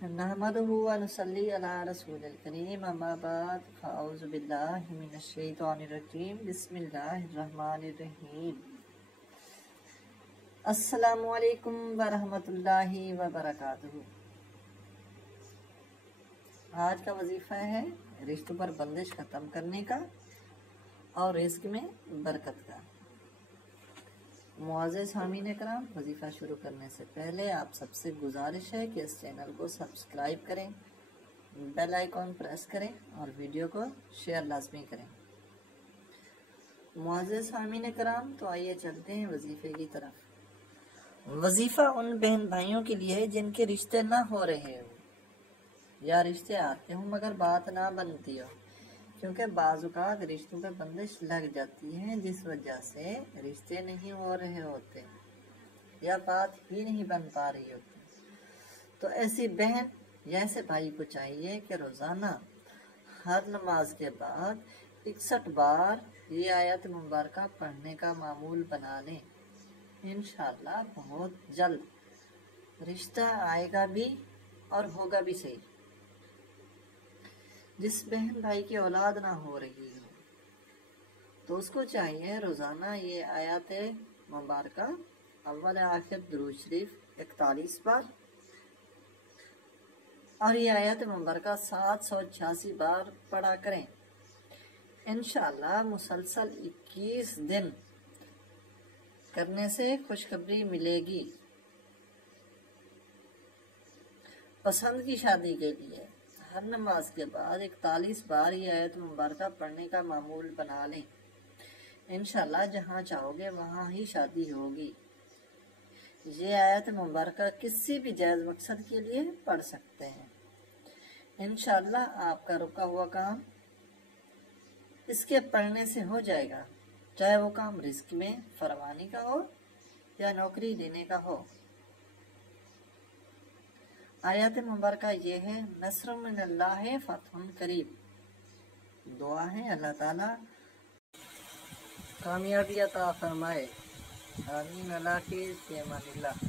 नहमदुहु व नुसल्ली अला रसूलिल करीम अम्मा बाद फ़अऊज़ु बिल्लाहि मिनश शैतानिर रजीम बिस्मिल्लाहिर रहमानिर रहीम। अस्सलामु अलैकुम व रहमतुल्लाहि व बरकातुहू। आज का वजीफ़ा है रिश्तों पर बंदिश ख़त्म करने का और रिज़्क़ में बरकत का। मुअज़्ज़िज़ हामिन कराम, वजीफ़ा शुरू करने से पहले आप सबसे गुजारिश है कि इस चैनल को सब्सक्राइब करें, बेल आइकॉन प्रेस करें और वीडियो को शेयर लाजमी करें। मुअज़्ज़िज़ हामिन कराम, तो आइए चलते हैं वजीफ़े की तरफ। वजीफ़ा उन बहन भाइयों के लिए है जिनके रिश्ते ना हो रहे हो या रिश्ते आते हों मगर बात ना बनती हो, क्योंकि बाज़-औक़ात रिश्तों पे बंदिश लग जाती है जिस वजह से रिश्ते नहीं हो रहे होते या बात ही नहीं बन पा रही होती। तो ऐसी बहन या ऐसे भाई को चाहिए कि रोज़ाना हर नमाज के बाद 61 बार ये आयत मुबारका पढ़ने का मामूल बना लें। इंशाअल्लाह बहुत जल्द रिश्ता आएगा भी और होगा भी सही। जिस बहन भाई की औलाद ना हो रही हो तो उसको चाहिए रोज़ाना ये आयत मुबारका अव्वल आखिर दुरूद शरीफ 41 बार और ये आयत मुबारका 786 बार पढ़ा करें। इंशाअल्लाह मुसलसल 21 दिन करने से खुशखबरी मिलेगी। पसंद की शादी के लिए हर नमाज के बाद 41 बार ये आयत मुबारका पढ़ने का मामूल बना लें। इंशाअल्लाह जहाँ चाहोगे वहाँ ही शादी होगी। ये आयत मुबारका किसी भी जायज़ मकसद के लिए पढ़ सकते हैं। इंशाअल्लाह आपका रुका हुआ काम इसके पढ़ने से हो जाएगा, चाहे वो काम रिज़्क़ में फरमानी का हो या नौकरी लेने का हो। आयत मुबारका ये है, नस्र मिनल्लाह फतहुन करीब। दुआ है अल्लाह ताला कामयाबी अता फरमाए। आमीन। अल्लाह की फ़ी अमानिल्लाह।